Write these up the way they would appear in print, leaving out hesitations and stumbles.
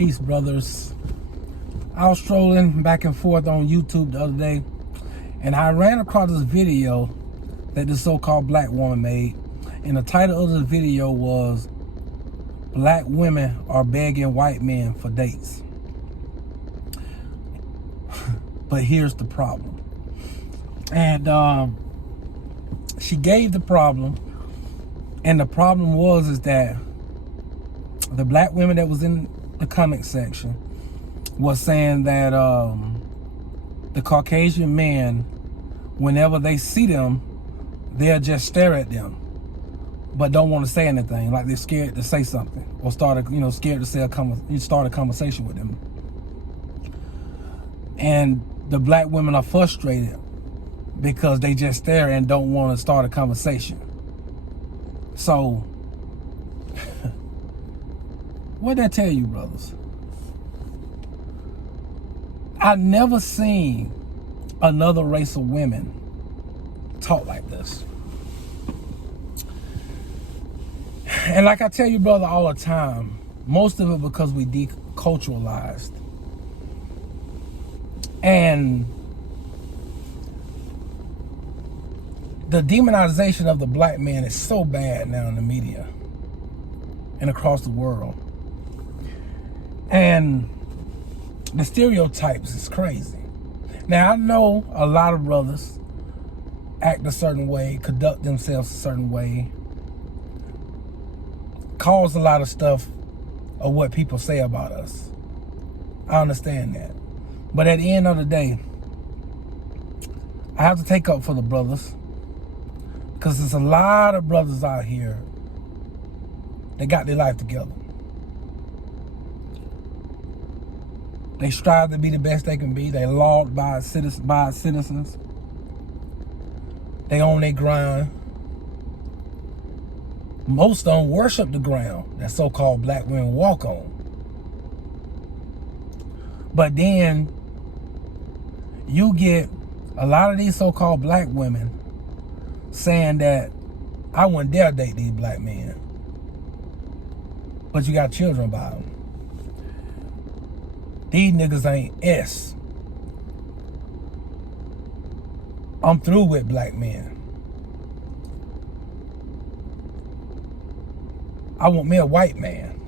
Peace, brothers. I was strolling back and forth on YouTube the other day, and I ran across this video that this so-called black woman made. And the title of the video was, "Black women are begging white men for dates." But here's the problem. And she gave the problem, and the problem is that the black women that was in the comment section was saying that the Caucasian men, whenever they see them, they'll just stare at them, but don't want to say anything, like they're scared to say something or scared to start a conversation with them. And the black women are frustrated because they just stare and don't want to start a conversation. So, what did I tell you, brothers? I've never seen another race of women talk like this. And like I tell you, brother, all the time, most of it because we deculturalized. And the demonization of the black man is so bad now in the media and across the world. And the stereotypes is crazy. Now, I know a lot of brothers act a certain way, conduct themselves a certain way, cause a lot of stuff of what people say about us. I understand that. But at the end of the day, I have to take up for the brothers, because there's a lot of brothers out here that got their life together. They strive to be the best they can be. They law by citizens. They own their ground. Most of them worship the ground that so-called black women walk on. But then you get a lot of these so-called black women saying that I wouldn't dare date these black men. But you got children by them. These niggas ain't S. I'm through with black men. I want me a white man.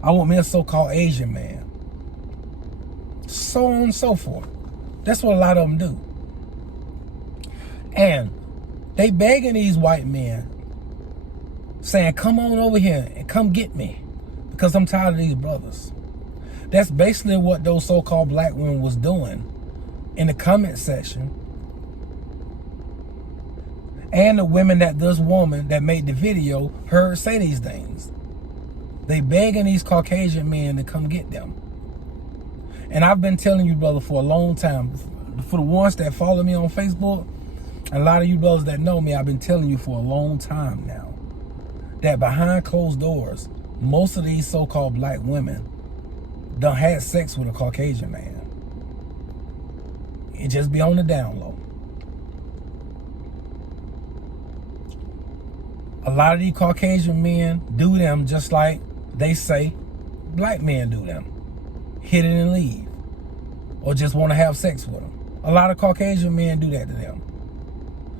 I want me a so-called Asian man. So on and so forth. That's what a lot of them do. And they begging these white men, saying, come on over here and come get me, because I'm tired of these brothers. That's basically what those so-called black women was doing in the comment section. And the women that this woman that made the video heard say these things. They begging these Caucasian men to come get them. And I've been telling you, brother, for a long time. For the ones that follow me on Facebook, a lot of you brothers that know me, I've been telling you for a long time now that behind closed doors, most of these so-called black women done had sex with a Caucasian man. It just be on the down low. A lot of these Caucasian men do them just like they say black men do them. Hit it and leave. Or just want to have sex with them. A lot of Caucasian men do that to them.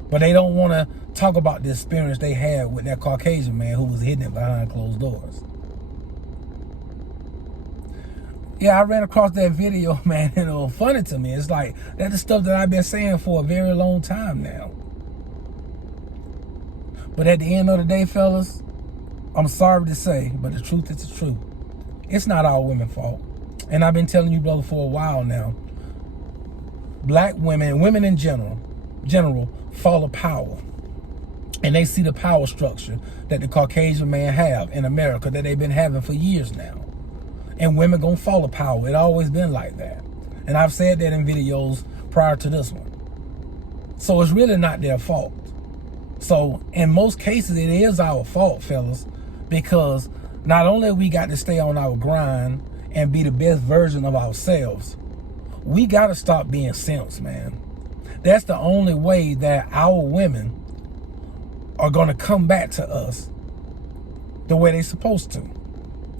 But they don't want to talk about the experience they had with that Caucasian man who was hitting it behind closed doors. Yeah, I ran across that video, man, and it was funny to me. It's like, that's the stuff that I've been saying for a very long time now. But at the end of the day, fellas, I'm sorry to say, but the truth is the truth. It's not all women's fault. And I've been telling you, brother, for a while now. Black women, women in general, follow power. And they see the power structure that the Caucasian man have in America that they've been having for years now. And women gonna follow power. It always been like that. And I've said that in videos prior to this one. So it's really not their fault. So in most cases, it is our fault, fellas, because not only we got to stay on our grind and be the best version of ourselves, we got to stop being simps, man. That's the only way that our women are going to come back to us the way they're supposed to.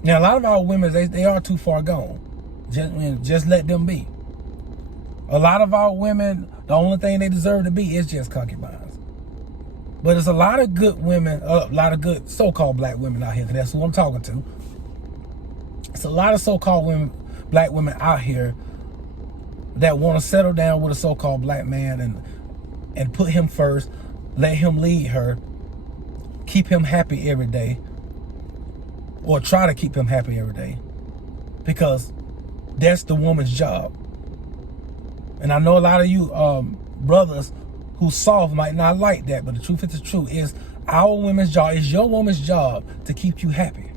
Now, a lot of our women, they are too far gone. Just let them be. A lot of our women, the only thing they deserve to be is just concubines. But there's a lot of good women, a lot of good so-called black women out here, because that's who I'm talking to. It's a lot of so-called women, black women out here that want to settle down with a so-called black man and put him first, let him lead her, keep him happy every day, or try to keep him happy every day, because that's the woman's job. And I know a lot of you brothers who soft might not like that, but the truth is the truth. Is our women's job, it's your woman's job to keep you happy.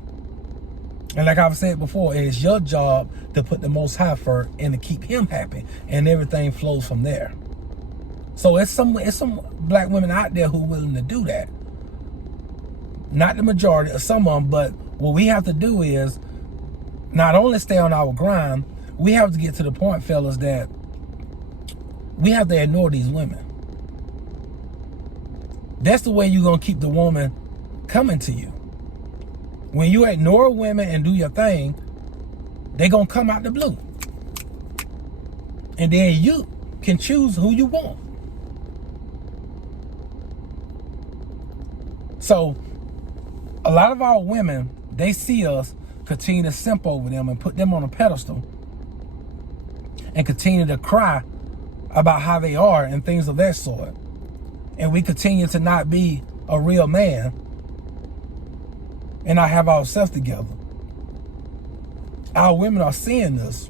And like I've said before, it's your job to put the Most High first and to keep him happy, and everything flows from there. So it's some black women out there who are willing to do that. Not the majority, or some of them, but what we have to do is not only stay on our grind, we have to get to the point, fellas, that we have to ignore these women. That's the way you're going to keep the woman coming to you. When you ignore women and do your thing, they're going to come out the blue. And then you can choose who you want. So, a lot of our women, they see us continue to simp over them and put them on a pedestal and continue to cry about how they are and things of that sort. And we continue to not be a real man and not have ourselves together. Our women are seeing this.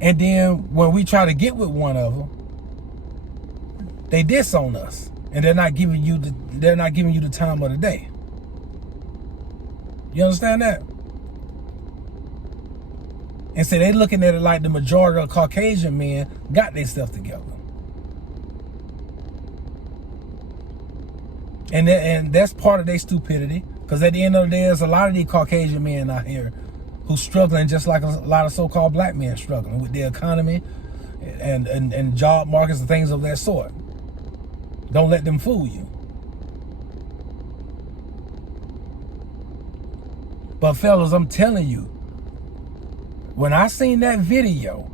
And then when we try to get with one of them, they diss on us. And they're not giving you the time of the day. You understand that? And so they're looking at it like the majority of Caucasian men got their stuff together. And that's part of their stupidity. Because at the end of the day, there's a lot of these Caucasian men out here who's struggling just like a lot of so-called black men struggling with the economy and job markets and things of that sort. Don't let them fool you. But fellas, I'm telling you, when I seen that video,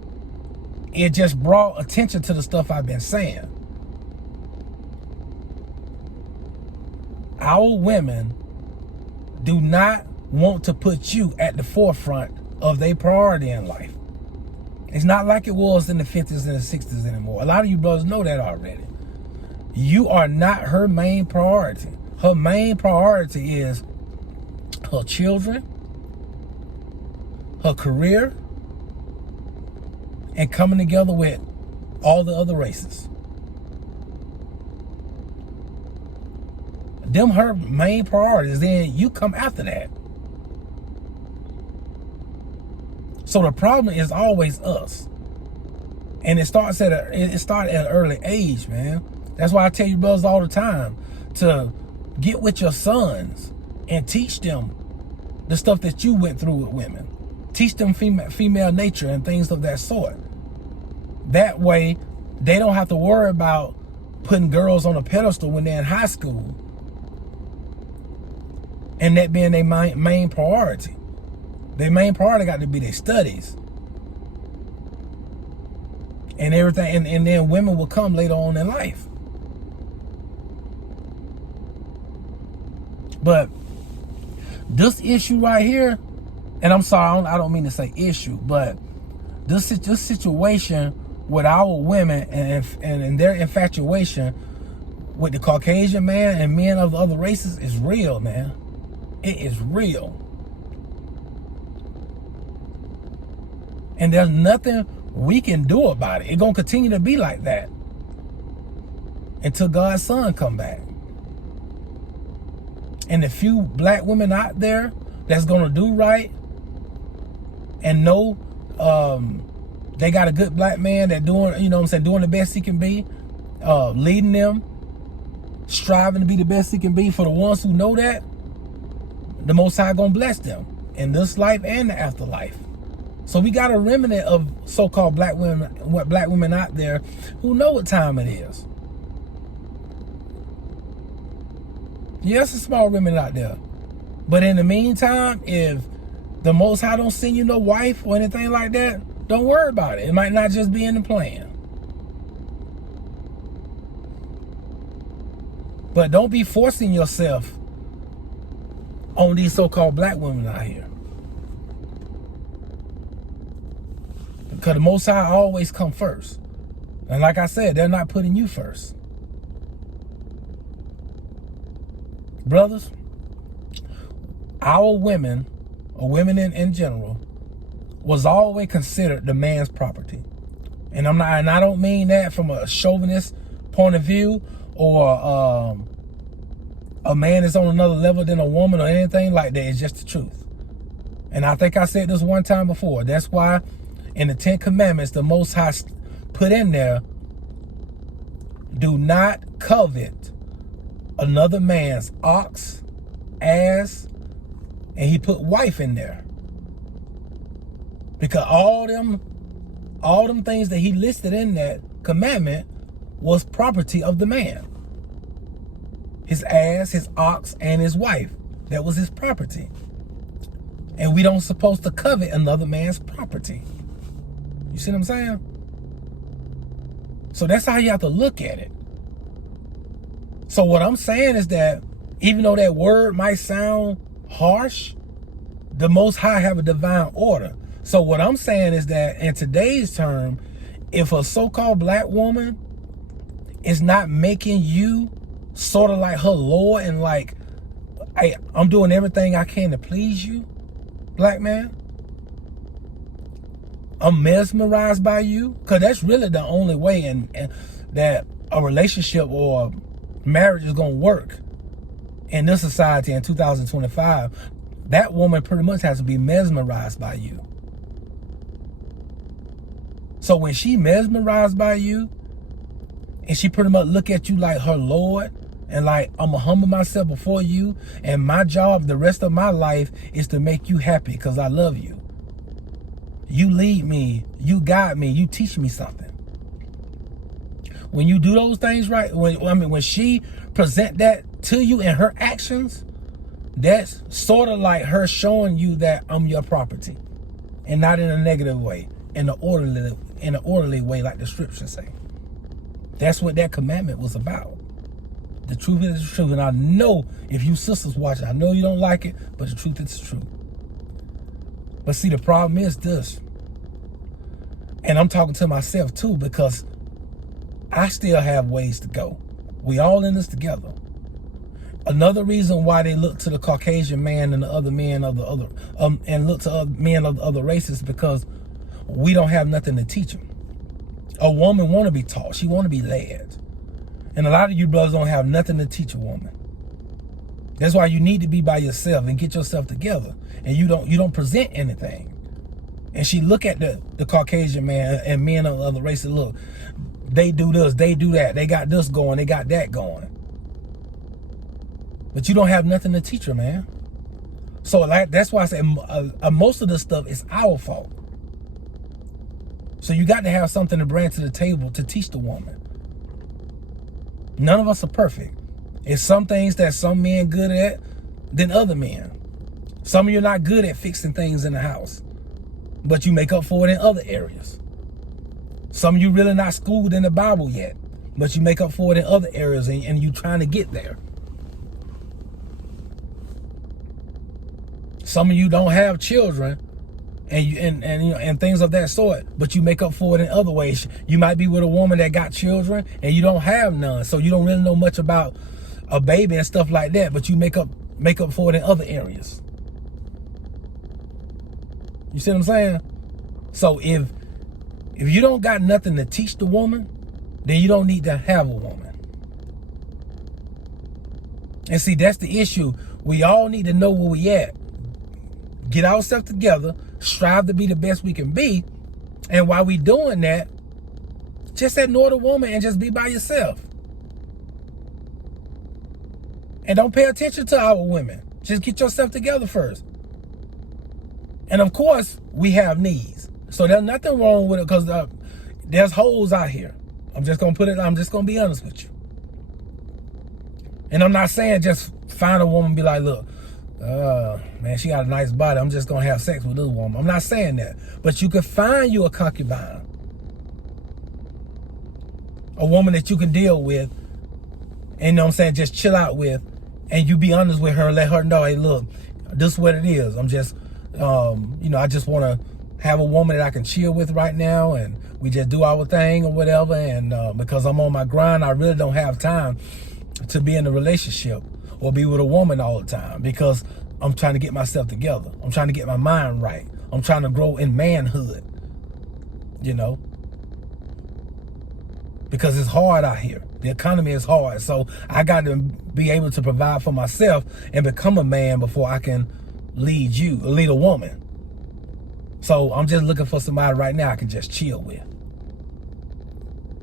it just brought attention to the stuff I've been saying. Our women do not want to put you at the forefront of their priority in life. It's not like it was in the 50s and the 60s anymore. A lot of you brothers know that already. You are not her main priority. Her main priority is her children, her career, and coming together with all the other races. Them her main priorities, then you come after that. So the problem is always us. And it started at an early age, man. That's why I tell you brothers all the time to get with your sons and teach them the stuff that you went through with women. Teach them female nature and things of that sort. That way, they don't have to worry about putting girls on a pedestal when they're in high school and that being their main priority. Their main priority got to be their studies and everything, and then women will come later on in life. But this issue right here, and I'm sorry, I don't mean to say issue, but this situation with our women and their infatuation with the Caucasian man and men of the other races is real, man. It is real. And there's nothing we can do about it. It's going to continue to be like that until God's son come back. And the few black women out there that's going to do right and know they got a good black man that doing, you know what I'm saying, doing the best he can be, leading them, striving to be the best he can be. For the ones who know that, the Most High gonna bless them in this life and the afterlife. So we got a remnant of so-called black women out there who know what time it is. Yes, a small remnant out there. But in the meantime, if the Most High don't send you no wife or anything like that, don't worry about it. It might not just be in the plan. But don't be forcing yourself on these so-called black women out here. Because the Most High always come first. And like I said, they're not putting you first. Brothers, our women, or women in general, was always considered the man's property. And I don't mean that from a chauvinist point of view, or a man is on another level than a woman or anything like that. It's just the truth. And I think I said this one time before. That's why in the 10 Commandments, the Most High put in there, do not covet another man's ox, ass, and he put wife in there. Because all them things that he listed in that commandment was property of the man. His ass, his ox, and his wife. That was his property. And we don't supposed to covet another man's property. You see what I'm saying? So that's how you have to look at it. So what I'm saying is that even though that word might sound harsh, the Most High have a divine order. So what I'm saying is that in today's term, if a so-called black woman is not making you sort of like her Lord and like, hey, I'm doing everything I can to please you, black man, I'm mesmerized by you, because that's really the only way and that a relationship or marriage is going to work in this society in 2025. That woman pretty much has to be mesmerized by you. So when she mesmerized by you and she pretty much look at you like her Lord and like, I'm going to humble myself before you, and my job the rest of my life is to make you happy because I love you. You lead me, you guide me, you teach me something. When you do those things right, when she present that to you in her actions, that's sort of like her showing you that I'm your property, and not in a negative way, in an orderly way, like the scriptures say. That's what that commandment was about. The truth is the truth, and I know if you sisters watch it, I know you don't like it, but the truth is the truth. But see, the problem is this, and I'm talking to myself too, because I still have ways to go. We all in this together. Another reason why they look to the Caucasian man and the other men of the other, and look to other men of the other races, because we don't have nothing to teach them. A woman want to be taught. She want to be led. And a lot of you brothers don't have nothing to teach a woman. That's why you need to be by yourself and get yourself together. And you don't present anything. And she look at the Caucasian man and men of other races. Look, they do this, they do that. They got this going, they got that going. But you don't have nothing to teach her, man. So like that's why I say most of this stuff is our fault. So you got to have something to bring to the table to teach the woman. None of us are perfect. It's some things that some men good at than other men. Some of you are not good at fixing things in the house, but you make up for it in other areas. Some of you really not schooled in the Bible yet, but you make up for it in other areas, and you trying to get there. Some of you don't have children and things of that sort, but you make up for it in other ways. You might be with a woman that got children and you don't have none, so you don't really know much about a baby and stuff like that, but you make up for it in other areas. You see what I'm saying? So if you don't got nothing to teach the woman, then you don't need to have a woman. And see, that's the issue. We all need to know where we at. Get ourselves together, strive to be the best we can be, and while we doing that, just ignore the woman and just be by yourself. And don't pay attention to our women. Just get yourself together first. And of course, we have needs. So there's nothing wrong with it, because there's holes out here. I'm just going to be honest with you. And I'm not saying just find a woman and be like, look, Man, she got a nice body. I'm just gonna have sex with this woman. I'm not saying that, but you can find you a concubine, a woman that you can deal with, and you know what I'm saying, just chill out with, and you be honest with her and let her know, hey, look, this is what it is. I'm just, I just want to have a woman that I can chill with right now, and we just do our thing or whatever. And because I'm on my grind, I really don't have time to be in a relationship or be with a woman all the time, because I'm trying to get myself together. I'm trying to get my mind right. I'm trying to grow in manhood, because it's hard out here. The economy is hard. So I got to be able to provide for myself and become a man before I can lead a woman. So I'm just looking for somebody right now I can just chill with.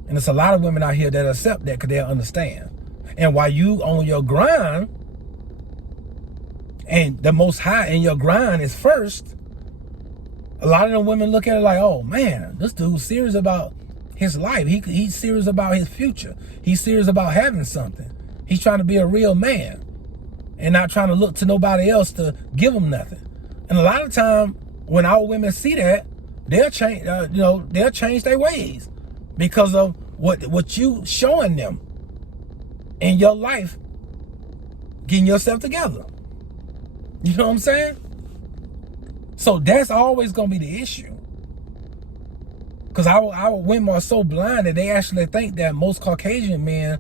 And there's a lot of women out here that accept that because they'll understand. And while you on your grind, and the Most High in your grind is first, a lot of them women look at it like, oh man, this dude's serious about his life. He's serious about his future. He's serious about having something. He's trying to be a real man and not trying to look to nobody else to give him nothing. And a lot of time when our women see that, they'll change, they'll change their ways because of what you showing them in your life, getting yourself together. You know what I'm saying? So that's always going to be the issue. Because our women are so blind that they actually think that most Caucasian men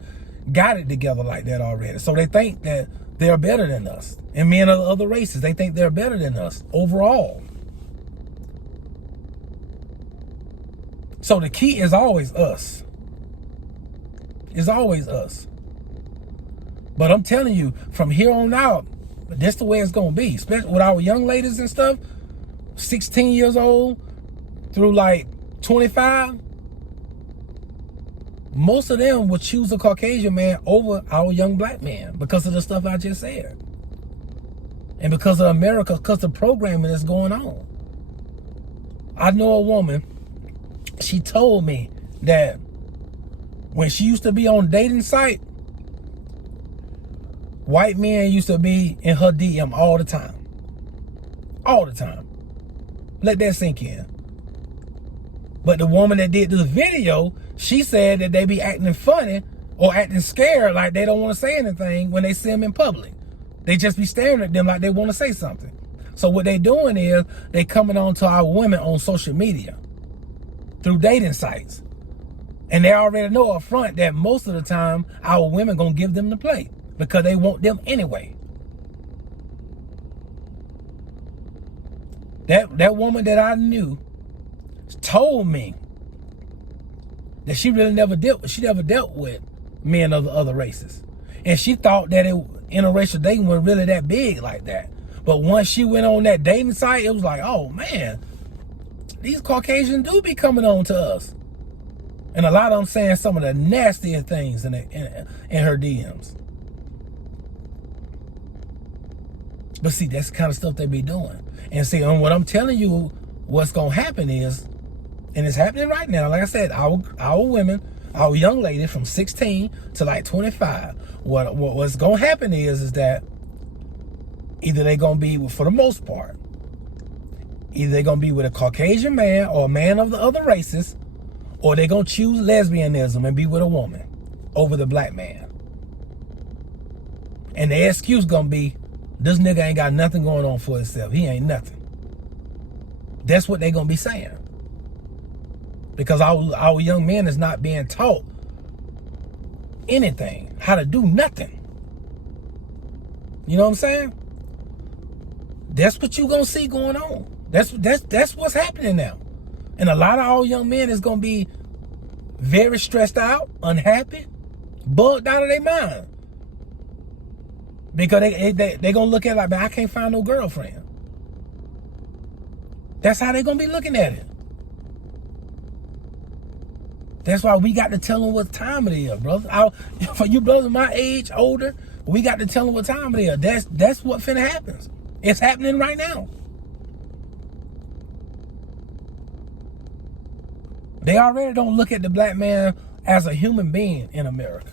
got it together like that already. So they think that they're better than us. And men of other races, they think they're better than us overall. So the key is always us. It's always us. But I'm telling you, from here on out, that's the way it's going to be. Especially with our young ladies and stuff, 16 years old through like 25, most of them would choose a Caucasian man over our young black man because of the stuff I just said. And because of America, because the programming is going on. I know a woman, she told me that when she used to be on dating site, white men used to be in her DM all the time. All the time. Let that sink in. But the woman that did this video, she said that they be acting funny or acting scared, like they don't want to say anything when they see them in public. They just be staring at them like they want to say something. So what they doing is they coming on to our women on social media through dating sites. And they already know up front that most of the time our women gonna give them the play because they want them anyway. That woman that I knew told me that she really never dealt with men of the other races. And she thought that interracial dating wasn't really that big like that. But once she went on that dating site, it was like, oh man, these Caucasians do be coming on to us. And a lot of them saying some of the nastiest things in her DMs. But see, that's the kind of stuff they be doing. And see, and what I'm telling you, what's going to happen is, and it's happening right now, like I said, our women, our young ladies from 16 to like 25, what's going to happen is that either they're going to be, for the most part, either they're going to be with a Caucasian man or a man of the other races, or they're going to choose lesbianism and be with a woman over the black man. And the excuse going to be, this nigga ain't got nothing going on for himself. He ain't nothing. That's what they're going to be saying. Because our young men is not being taught anything, how to do nothing. You know what I'm saying? That's what you're going to see going on. That's what's happening now. And a lot of our young men is going to be very stressed out, unhappy, bugged out of their mind. Because they going to look at it like, man, I can't find no girlfriend. That's how they going to be looking at it. That's why we got to tell them what time it is, brother. For you brothers my age, older, we got to tell them what time it is. That's what finna happen. It's happening right now. They already don't look at the black man as a human being in America.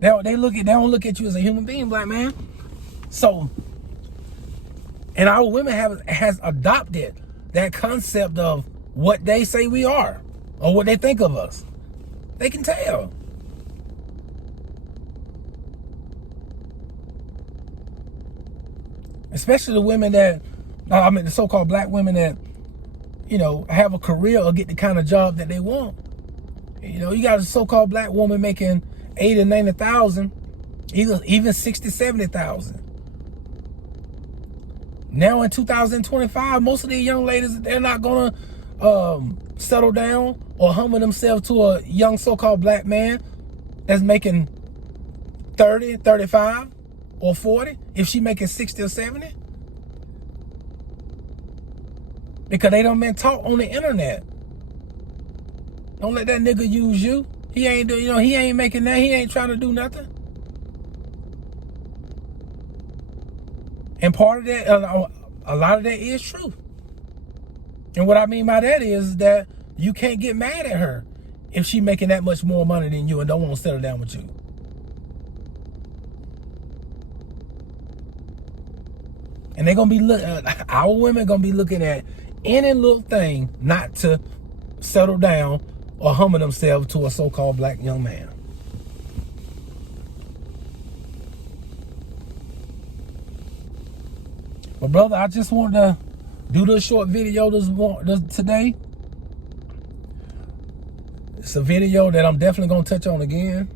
They don't look at you as a human being, black man. So And our women has adopted that concept of what they say we are or what they think of us. They can tell. Especially the women that, the so-called black women that, have a career or get the kind of job that they want. You got a so-called black woman making 80,000 to 90,000, even 60,000, 70,000. Now in 2025, most of these young ladies, they're not gonna settle down or humble themselves to a young so-called black man that's making 30, 35, or 40 if she making 60 or 70. Because they done been taught on the internet. Don't let that nigga use you. He ain't he ain't making that. He ain't trying to do nothing. And part of that, a lot of that is true. And what I mean by that is that you can't get mad at her if she making that much more money than you and don't want to settle down with you. And they're gonna be our women gonna be looking at any little thing not to settle down or humble themselves to a so-called black young man. But brother, I just wanted to do this short video today. It's a video that I'm definitely gonna touch on again.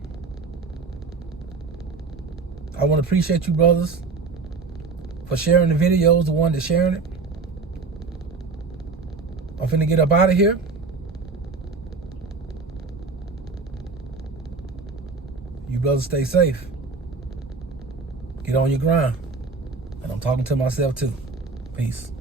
I want to appreciate you brothers for sharing the videos, the one that's sharing it. I'm finna get up out of here. You brothers stay safe. Get on your grind. And I'm talking to myself too. Peace.